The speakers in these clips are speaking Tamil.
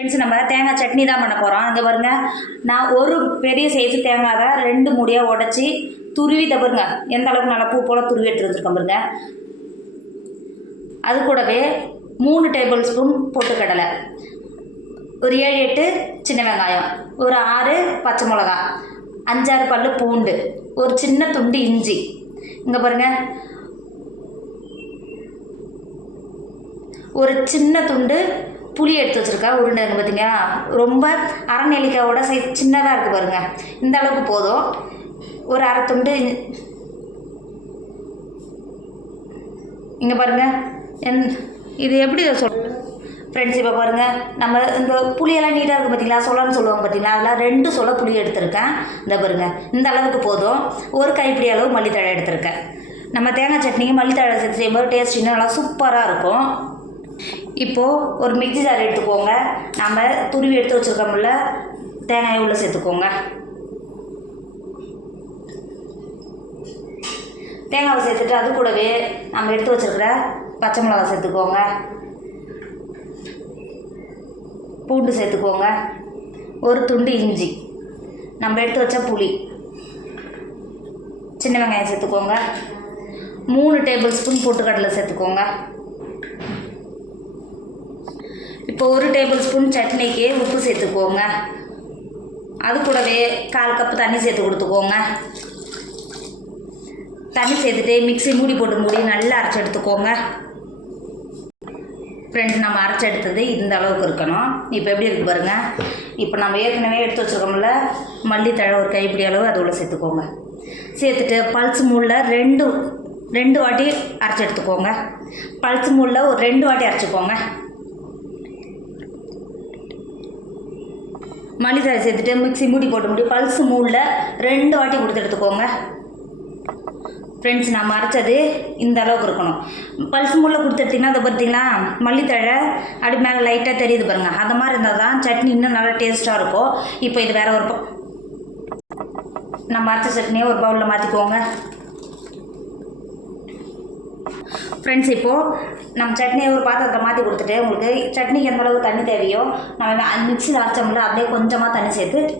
ஃப்ரெண்ட்ஸ், நம்ம தேங்காய் சட்னி தான் பண்ண போகிறோம். அங்கே பாருங்க, நான் ஒரு பெரிய சைஸு தேங்காவை 2 மூடியாக உடச்சி துருவி பாருங்க எந்த அளவுக்கு நல்லா பூ போல் துருவி எடுத்து வச்சுருக்கோம் பாருங்க. அது கூடவே 3 டேபிள் ஸ்பூன் பொட்டுக்கடலை, ஒரு 7-8 சின்ன வெங்காயம், ஒரு 6 பச்சை மிளகா, 5-6 பல்லு பூண்டு, ஒரு சின்ன துண்டு இஞ்சி. இங்கே பாருங்கள், ஒரு சின்ன துண்டு புளி எடுத்து வச்சுருக்கா உருண்டைங்க. பார்த்தீங்கன்னா ரொம்ப அரை நெல்லிக்காயோட சின்னதாக இருக்குது பாருங்கள். இந்த அளவுக்கு போதும். ஒரு அரை துண்டு இங்கே பாருங்கள். இது எப்படி ஃப்ரெண்ட்ஸ், இப்போ பாருங்கள், நம்ம இந்த புளியெல்லாம் நீட்டாக இருக்குது பார்த்தீங்களா, சொலன்னு சொல்லுவாங்க பார்த்தீங்களா, அதெல்லாம் 2 சொல புளி எடுத்திருக்கேன். இந்த பாருங்கள், இந்த அளவுக்கு போதும். ஒரு கைப்பிடி அளவு மல்லித்தழை எடுத்திருக்கேன். நம்ம தேங்காய் சட்னிக்கு மல்லித்தழை சேர்த்து செய்யும்போது டேஸ்ட் இன்னும் நல்லா சூப்பராக இருக்கும். இப்போது ஒரு மிக்ஸி ஜார் எடுத்துக்கோங்க. நம்ம துருவி எடுத்து வச்சுருக்கோம்ல தேங்காயை உள்ளே சேர்த்துக்கோங்க. தேங்காவை சேர்த்துட்டு அது கூடவே நம்ம எடுத்து வச்சுருக்கிற பச்சை மிளகா சேர்த்துக்கோங்க, பூண்டு சேர்த்துக்கோங்க, ஒரு துண்டு இஞ்சி, நம்ம எடுத்து வச்ச புளி, சின்ன வெங்காயம் சேர்த்துக்கோங்க, 3 டேபிள் ஸ்பூன் பொட்டுக்கடலை சேர்த்துக்கோங்க. இப்போ 1 டேபிள் ஸ்பூன் சட்னிக்கு உப்பு சேர்த்துக்கோங்க. அது கூடவே 1/4 கப்பு தண்ணி சேர்த்து கொடுத்துக்கோங்க. தண்ணி சேர்த்துட்டு மிக்ஸி மூடி போட்டு நல்லா அரைச்சி எடுத்துக்கோங்க. ஃப்ரெண்ட்ஸ், நம்ம அரைச்சி எடுத்தது இந்த அளவுக்கு இருக்கணும். இப்போ எப்படி இருக்குது பாருங்கள். இப்போ நம்ம ஏற்கனவே எடுத்து வச்சுருக்கோம்ல மல்லித்தழை ஒரு கைப்பிடி அளவு அது உள்ள சேர்த்துக்கோங்க. சேர்த்துட்டு பல்ஸ் மூடில் 2 வாட்டி அரைச்சி எடுத்துக்கோங்க. பல்ஸ் மூடில் ஒரு 2 வாட்டி அரைச்சிக்கோங்க. மல்லித்தழை சேர்த்துட்டு மிக்ஸி மூடி போட்டு பல்ஸ் மூடில் 2 வாட்டி கொடுத்து எடுத்துக்கோங்க. ஃப்ரெண்ட்ஸ், நம்ம அரைச்சது இந்த அளவுக்கு இருக்கணும். பல்ஸ் மூடில் கொடுத்து எடுத்திங்கன்னா அதை பார்த்தீங்களா மல்லித்தழை அப்படி மேலே லைட்டாக தெரியுது பாருங்கள். அந்த மாதிரி இருந்தால் தான் சட்னி இன்னும் நல்லா டேஸ்ட்டாக இருக்கும். இப்போ இது வேறு ஒரு நம்ம அரைச்ச சட்னியை ஒரு பவுலில் மாற்றிக்கோங்க. ஃப்ரெண்ட்ஸ், இப்போது நம்ம சட்னியை ஒரு பாத்திரத்தை மாற்றி கொடுத்துட்டு உங்களுக்கு சட்னிக்கு எந்த அளவுக்கு தண்ணி தேவையோ நம்ம மிக்ஸியில் அரைச்சோம்ல அப்படியே கொஞ்சமாக தண்ணி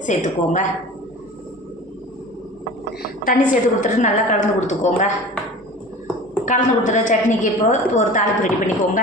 சேர்த்துக்கோங்க. தண்ணி சேர்த்து கொடுத்துட்டு நல்லா கலந்து கொடுத்துக்கோங்க. கலந்து கொடுத்துட்டு சட்னிக்கு இப்போ ஒரு தாளிப்பு ரெடி பண்ணிக்கோங்க.